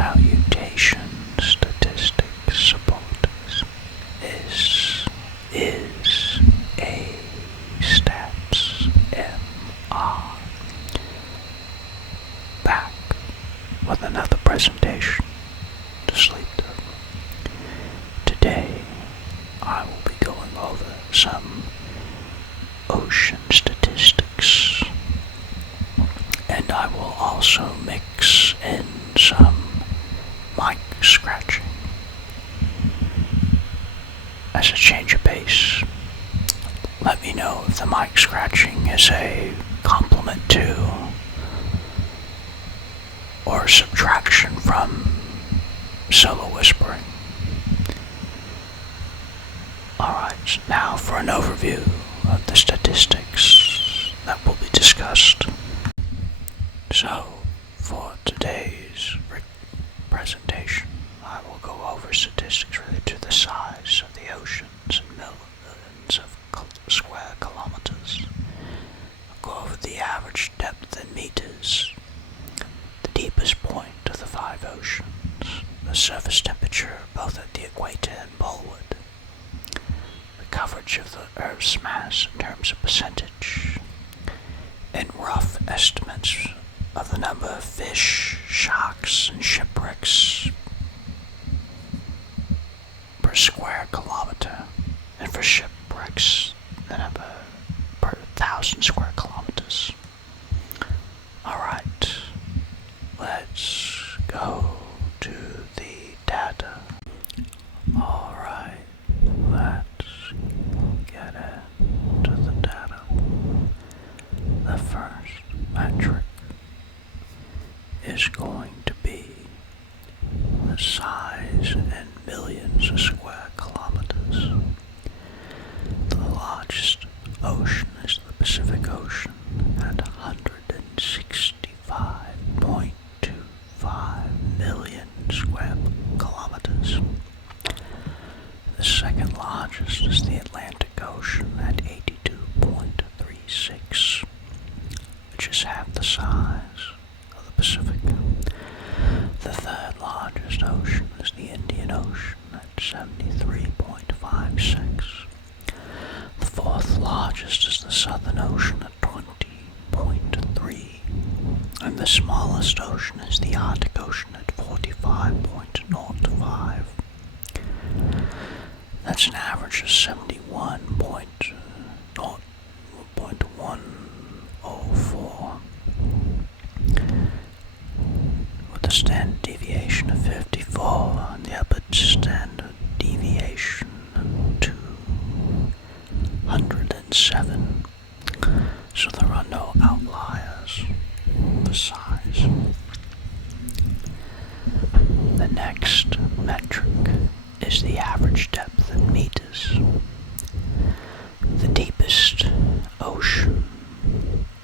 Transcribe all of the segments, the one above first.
Salutation statistics supporters. This is a stats MR. Back with another presentation to sleep through. Today I will be going over some ocean statistics, and I will also mix in some mic scratching as a change of pace. Let me know if the mic scratching is a compliment to or subtraction from solo whispering. Alright, now for an overview of the statistics that will be discussed. So, for today's presentation, I will go over statistics related to the size of the oceans in millions of square kilometers. I'll go over the average depth in meters, the deepest point of the 5 oceans, the surface temperature both at the equator and poleward, the coverage of the Earth's mass in terms of percentage, and rough estimates of the number of fish, sharks, and shipwrecks per square kilometer, and for shipwrecks, the number per 1,000 square kilometers. Alright, let's go to the data. Alright, let's get into the data. The first metric is going to be the size in millions of square kilometers. The largest ocean is the Pacific Ocean at 165.25 million square kilometers. The second largest is the Atlantic Ocean at 82.36, which is half the size of the Pacific. The third largest ocean is the Indian Ocean at 73.56. The fourth largest is the Southern Ocean at 20.3. And the smallest ocean is the Arctic Ocean at 45.05. That's an average of 71.104. With a standard deviation of 54 and the upper standard deviation of 207. So there are no outliers for size. The next metric is the average depth in meters. The deepest ocean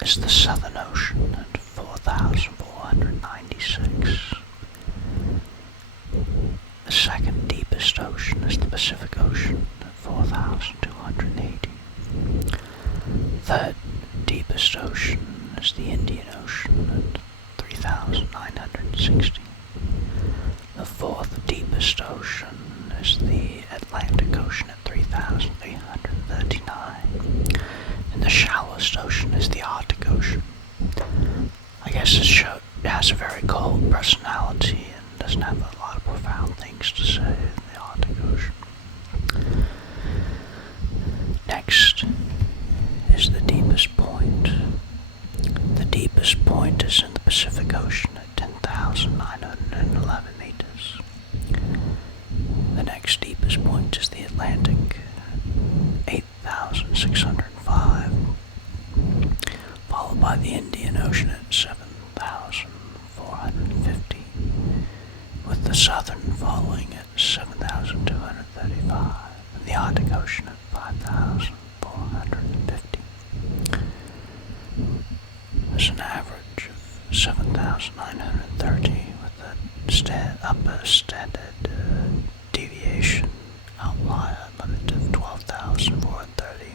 is the Southern Ocean at 4,496. The second deepest ocean is the Pacific Ocean at 4,280. Third deepest ocean is the Indian Ocean at 3,960. The fourth deepest ocean is the Atlantic Ocean at 3,339. And the shallowest ocean is the Arctic Ocean. I guess it has a very cold personality and doesn't have a lot of profound things to say in the Arctic Ocean. Next is the deepest point. The deepest point is in the Pacific Ocean at 10,911 meters. The next deepest point is the Atlantic, 8,605, followed by the Indian Ocean at 7,450, with the Southern following at 7,235, and the Arctic Ocean at 5,450. There's an average of 7,930 with the upper standard deviation outlier limit of 12,430.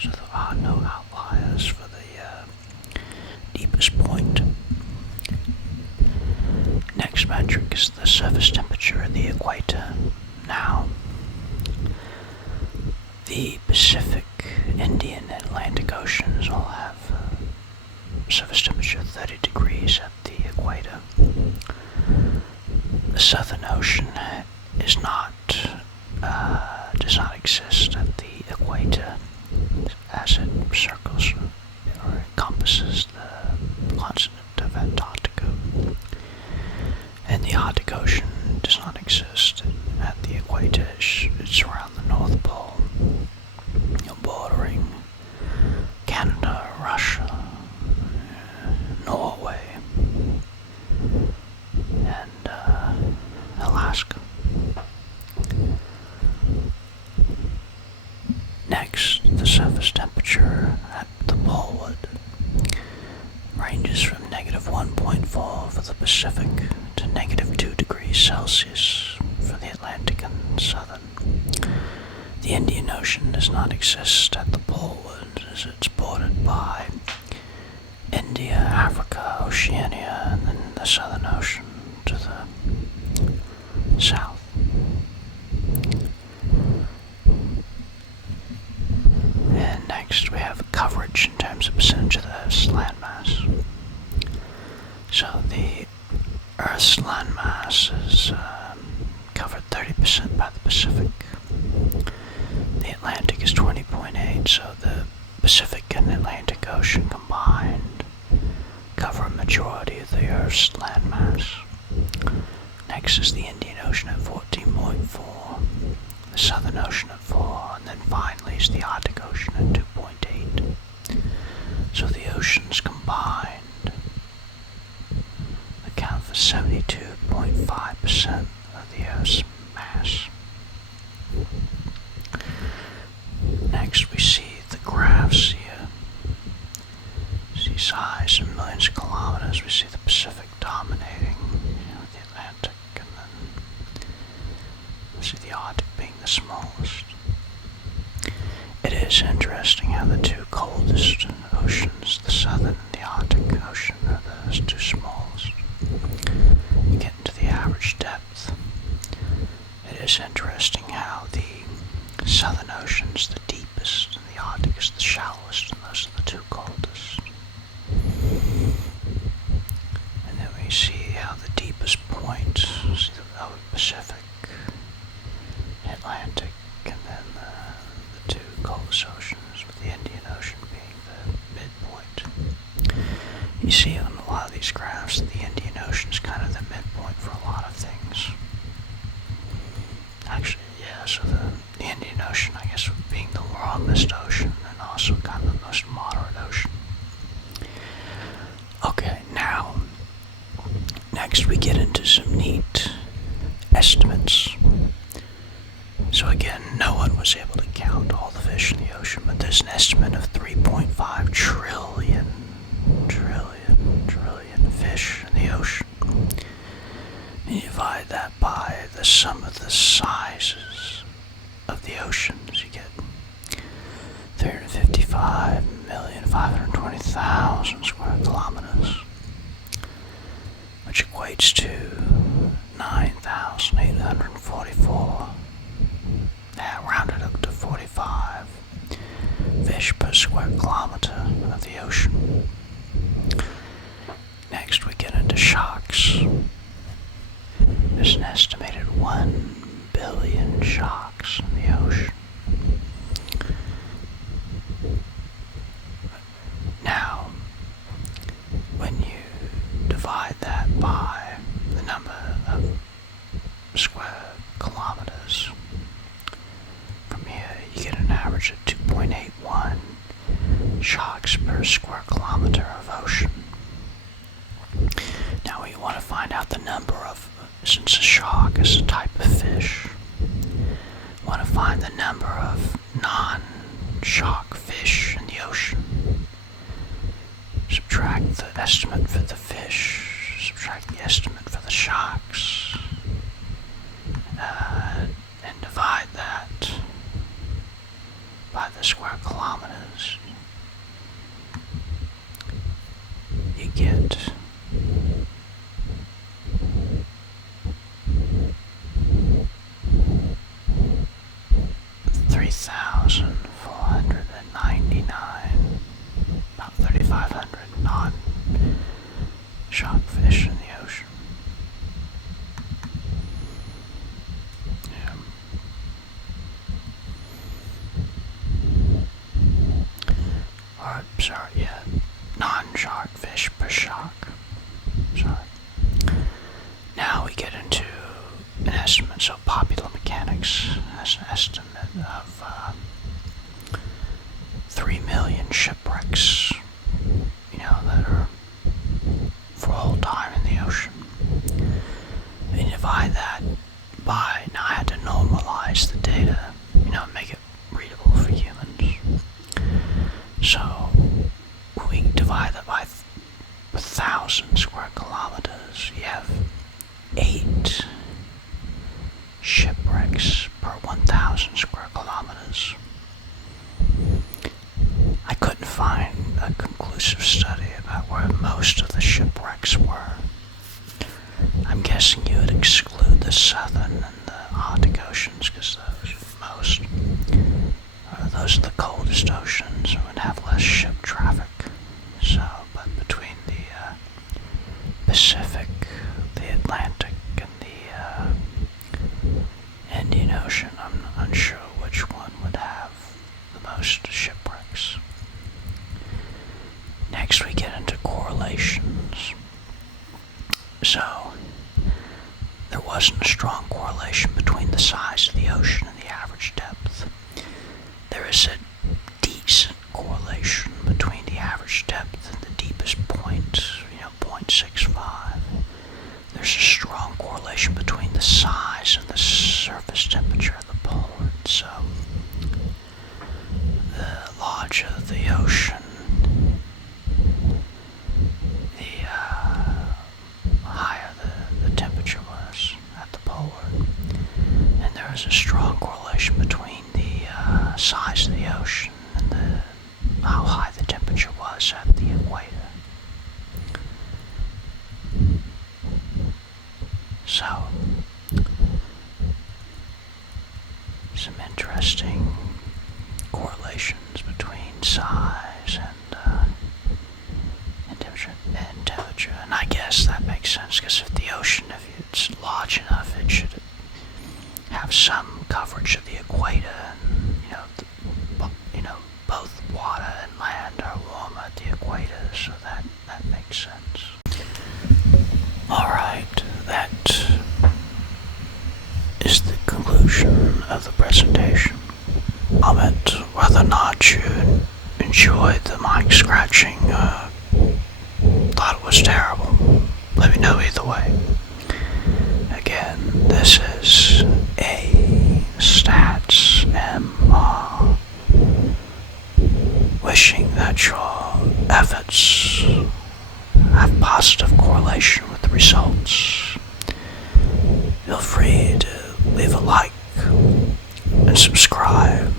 So there are no outliers for the deepest point. Next metric is the surface temperature at the equator. Now, the Pacific, Indian, and Atlantic Oceans all have surface temperature 30 degrees at the equator. The Southern Ocean does not exist at the equator, as it circles or encompasses the continent of Antarctica. And the Arctic Ocean does not exist at the equator. It's around the North Pole, bordering Canada, Russia, Norway, and Alaska. Next, the surface temperature at the poleward ranges from -1.4 for the Pacific to -2 degrees Celsius for the Atlantic and Southern. The Indian Ocean does not exist at the poleward, as it's bordered by India, Africa, Oceania, and then the Southern Ocean to the south. And next we have coverage in terms of percentage of the Earth's landmass. So the Earth's landmass is covered 30% by the Pacific. The Atlantic is 20.8, so the Pacific and Atlantic Ocean combined cover a majority of the Earth's landmass. Next is the Indian Ocean at 14.4, the Southern Ocean at 4, and then finally is the Arctic Ocean at 2.8. So the oceans combined account for 72.5% of the Earth's mass. Next we see the graphs here. See size in millions of kilometers. We see the Pacific dominating, the Atlantic, and then we see the Arctic being the smallest. It is interesting how the two coldest oceans, the Southern and the Arctic Ocean, are the two smallest. You get into the average depth. It is interesting how the Southern Ocean is the deepest and the Arctic is the shallowest, and those are the two coldest. And then we see how the deepest point is the Pacific, Atlantic, and then the two coldest oceans, with the Indian Ocean being the midpoint. You see on a lot of these graphs that the Indian Ocean is kind of the midpoint for a lot of things. Actually, yeah, so the Indian Ocean, I guess, being the warmest ocean and also kind of the most moderate ocean. Okay, now, next we get into some neat estimates. So again, no one was able to count all the fish in the ocean, but there's an estimate of 3.5 trillion fish in the ocean. And you divide that by the sum of the sizes of the oceans, you get 355,520,000 square kilometers, which equates to 9,844, rounded up to 45 fish per square kilometer of the ocean. Next we get into sharks. There's an estimated 1 billion sharks in the ocean. Now, when you divide that by the number of square kilometers, from here you get an average of 2.81 sharks per square kilometer of ocean. Now we want to find out the number of, since a shark is a type of fish, we want to find the number of non-shark fish in the ocean. Subtract the estimate for the fish, subtract the estimate for the sharks, and divide that by the square kilometers. You get fish in the ocean. Yeah. Or, sorry, yeah, non-shark fish per shark. Sorry. Now we get into an estimate. So Popular Mechanics has an estimate of 3 million shipwrecks, that are for all time in the ocean. And you divide that by, now I had to normalize the data, make it readable for humans. So when we divide that by 1,000 square kilometers, you have 8 shipwrecks per 1,000 square kilometers. I couldn't find a conclusive study about where most of the shipwrecks were. I'm guessing you would exclude the southern and the Arctic oceans, because those are the coldest oceans and would have less ship traffic. So, but between the Pacific, the Atlantic, and the Indian Ocean, I'm unsure which one would have the most shipwrecks. Next we get into correlations. So, there wasn't a strong correlation between the size of the ocean and the average depth. There is a decent correlation between the average depth and the deepest point, 0.65. There's a strong correlation between the size and the surface temperature of the poleward. So, the larger the ocean, the higher the temperature was at the poleward. And there is a strong correlation between the size of the ocean and how high the temperature was at the equator. So, some interesting correlations between size and temperature. And I guess that makes sense, because if the ocean, if it's large enough, it should have some coverage of the equator, and both water and land are warm at the equator, so that makes sense. Alright, that is the conclusion of the presentation. Comment whether or not you enjoyed the mic scratching, thought it was terrible. Let me know either way. Again, this is a Stats MR, wishing that your efforts have positive correlation with the results. Feel free to leave a like and subscribe